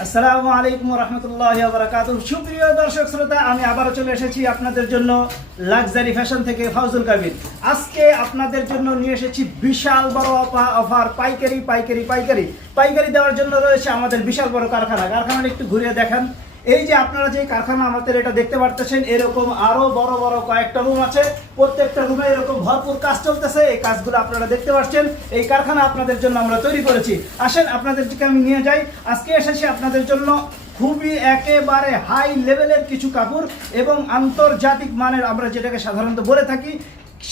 আসসালামু আলাইকুম রহমতুল্লাহ বরকাত সুপ্রিয় দর্শক শ্রোতা, আমি আবারও চলে এসেছি আপনাদের জন্য লাক্সারি ফ্যাশন থেকে ফাউজুল কাবির। আজকে আপনাদের জন্য নিয়ে এসেছি বিশাল বড় অফা- অফার, পাইকারি পাইকারি পাইকারি। পাইকারি দেওয়ার জন্য রয়েছে আমাদের বিশাল বড় কারখানা। কারখানাটা একটু ঘুরে দেখান। এই যে আপনারা যে কারখানা আমাদের এটা দেখতে পারতেছেন, এরকম আরও বড় বড় কয়েকটা রুম আছে। প্রত্যেকটা রুমে এরকম ভরপুর কাজ চলতেছে। এই কাজগুলো আপনারা দেখতে পাচ্ছেন এই কারখানা আপনাদের জন্য আমরা তৈরি করেছি। আসেন, আপনাদেরকে আমি নিয়ে যাই। আজকে এসেছি আপনাদের জন্য খুবই একেবারে হাই লেভেলের কিছু কাপড় এবং আন্তর্জাতিক মানের আমরা যেটাকে সাধারণত বলে থাকি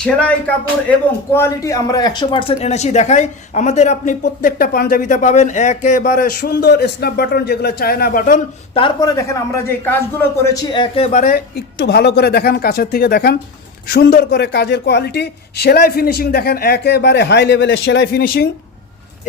সেলাই কাপড় এবং কোয়ালিটি আমরা একশো পার্সেন্ট এনেছি। দেখাই, আমাদের আপনি প্রত্যেকটা পাঞ্জাবিতে পাবেন। একেবারে সুন্দর স্ন্যাপ বাটন যেগুলো চায়না বাটন তারপরে দেখেন, আমরা যে কাজগুলো করেছি, একেবারে একটু ভালো করে দেখান, কাছের থেকে দেখান। সুন্দর করে কাজের কোয়ালিটি সেলাই ফিনিশিং দেখেন, একেবারে হাই লেভেলের সেলাই ফিনিশিং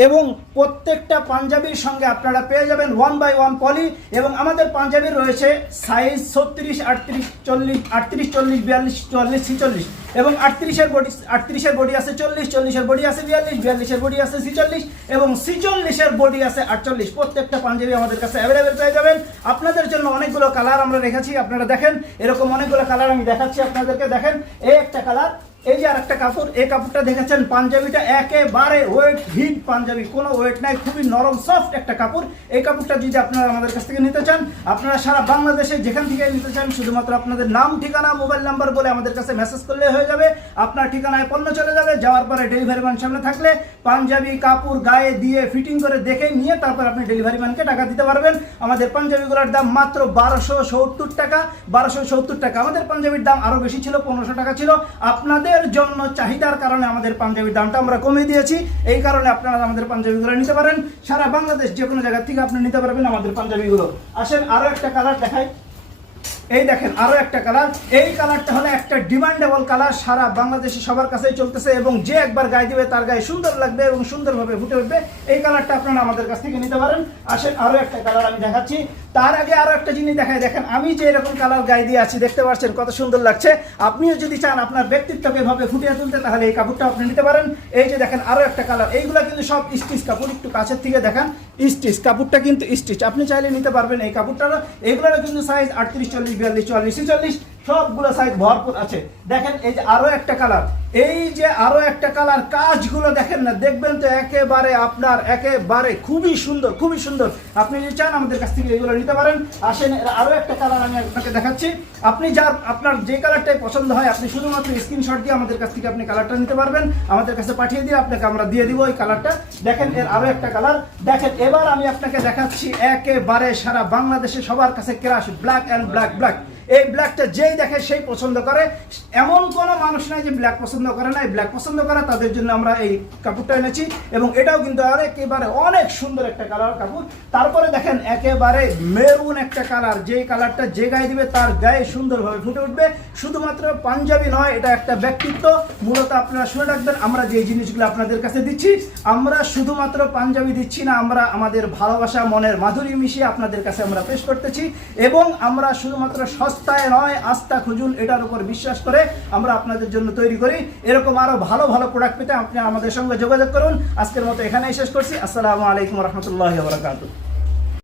এবং প্রত্যেকটা পাঞ্জাবির সঙ্গে আপনারা পেয়ে যাবেন ওয়ান বাই ওয়ান পলি এবং আমাদের পাঞ্জাবির রয়েছে সাইজ ছত্রিশ, আটত্রিশ, চল্লিশ আটত্রিশ, চল্লিশ, বিয়াল্লিশ, চল্লিশ, ছিচল্লিশ এবং আটত্রিশের বডি আটত্রিশের বডি আছে চল্লিশ, চল্লিশের বডি আছে বিয়াল্লিশ, বিয়াল্লিশের বডি আছে ছিচল্লিশ এবং ছিচল্লিশের বডি আছে আটচল্লিশ। প্রত্যেকটা পাঞ্জাবি আমাদের কাছে অ্যাভেলেবেল পেয়ে যাবেন। আপনাদের জন্য অনেকগুলো কালার আমরা রেখেছি, আপনারা দেখেন। এরকম অনেকগুলো কালার আমি দেখাচ্ছি আপনাদেরকে। দেখেন, এই একটা কালার এই যে আর একটা কাপড়, এই কাপড়টা দেখেছেন পাঞ্জাবিটা একেবারে ওয়েট হিট পাঞ্জাবি। কোনো ওয়েট নাই, খুবই নরম সফট একটা কাপড়। এই কাপড়টা যদি আপনারা আমাদের কাছ থেকে নিতে চান, আপনারা সারা বাংলাদেশে যেখান থেকে নিতে চান, শুধুমাত্র আপনাদের নাম, ঠিকানা, মোবাইল নাম্বার বলে আমাদের কাছে মেসেজ করলে হয়ে যাবে। আপনার ঠিকানায় পণ্য চলে যাবে, যাওয়ার পরে ডেলিভারি ম্যান সামনে থাকলে পাঞ্জাবি কাপড় গায়ে দিয়ে ফিটিং করে দেখে নিয়ে তারপর আপনি ডেলিভারি ম্যানকে টাকা দিতে পারবেন। আমাদের পাঞ্জাবিগুলোর দাম মাত্র বারোশো সত্তর টাকা। বারোশো সত্তর টাকা। আমাদের পাঞ্জাবির দাম আরও বেশি ছিল, পনেরোশো টাকা ছিল। আপনাদের জন্য চাহিদার কারণে আমাদের পাঞ্জাবির দামটা আমরা কমিয়ে দিয়েছি। এই কারণে আপনারা আমাদের পাঞ্জাবিগুলো নিতে পারেন। সারা বাংলাদেশ যে কোনো জায়গা থেকে আপনি নিতে পারবেন আমাদের পাঞ্জাবিগুলো। আসেন আরও একটা কালার দেখাই। এই দেখেন, আরও একটা কালার এই কালারটা হলো একটা ডিমান্ডেবল কালার সারা বাংলাদেশে সবার কাছেই চলতেছে এবং যে একবার গায়ে দিবে তার গায়ে সুন্দর লাগবে এবং সুন্দরভাবে ফুটে উঠবে। এই কালারটা আপনারা আমাদের কাছ থেকে নিতে পারেন। আসেন, আরও একটা কালার আমি দেখাচ্ছি। তার আগে আরও একটা জিনিস দেখাই। দেখেন, আমি যে এরকম কালার গায়ে দিয়ে আছি, দেখতে পাচ্ছেন কত সুন্দর লাগছে। আপনিও যদি চান আপনার ব্যক্তিত্বকে এভাবে ফুটিয়ে তুলতে, তাহলে এই কাপড়টা আপনি নিতে পারেন। এই যে দেখেন, আরও একটা কালার এইগুলা কিন্তু সব স্টিচ কাপড়, একটু কাছের থেকে দেখান। স্টিচ কাপড়টা কিন্তু স্টিচ আপনি চাইলে নিতে পারবেন এই কাপড়টা এগুলোর কিন্তু সাইজ আটত্রিশ, চল্লিশ বিয়াল্লিশ চুয়াল্লিশ ছেচল্লিশ সবগুলো সাইজ ভরপুর আছে। দেখেন, এই যে আরও একটা কালার এই যে আরও একটা কালার কাজগুলো দেখেন না, দেখবেন তো একেবারে আপনার একেবারে খুবই সুন্দর খুবই সুন্দর। আপনি যদি চান আমাদের কাছ থেকে এগুলো নিতে পারেন। আসেন আরও একটা কালার আমি আপনাকে দেখাচ্ছি। আপনি যার, আপনার যে কালারটাই পছন্দ হয়, আপনি শুধুমাত্র স্ক্রিনশট দিয়ে আমাদের কাছ থেকে আপনি কালারটা নিতে পারবেন। আমাদের কাছে পাঠিয়ে দিয়ে আপনাকে আমরা দিয়ে দিব ওই কালারটা দেখেন, এর আরও একটা কালার দেখেন, এবার আমি আপনাকে দেখাচ্ছি একেবারে সারা বাংলাদেশে সবার কাছে crush black and black black এই ব্ল্যাকটা যেই দেখে সেই পছন্দ করে। এমন কোনো মানুষ নাই যে ব্ল্যাক পছন্দ করে না। এই ব্ল্যাক পছন্দ করে, তাদের জন্য আমরা এই কাপড়টা এনেছি। এবং এটাও কিন্তু আর একেবারে অনেক সুন্দর একটা কালার কাপড়। তারপরে দেখেন, একেবারে মেরুন একটা কালার যেই কালারটা যে গায়ে দিবে, তার গায়ে সুন্দরভাবে ফুটে উঠবে। শুধুমাত্র পাঞ্জাবি নয়, এটা একটা ব্যক্তিত্ব। মূলত আপনারা শুনে রাখবেন, আমরা যে জিনিসগুলো আপনাদের কাছে দিচ্ছি, আমরা শুধুমাত্র পাঞ্জাবি দিচ্ছি না, আমরা আমাদের ভালোবাসা, মনের মাধুরী মিশিয়ে আপনাদের কাছে আমরা পেশ করতেছি। এবং আমরা শুধুমাত্র সস্তায় নয়, আস্থা খুঁজুন, এটার উপর বিশ্বাস করে আমরা আপনাদের জন্য তৈরি করি। এরকম আরও ভালো ভালো প্রোডাক্ট পেতে আপনি আমাদের সঙ্গে যোগাযোগ করুন। আজকের মতো এখানেই শেষ করছি। আসসালামু আলাইকুম রহমতুল্লাহ বরকাত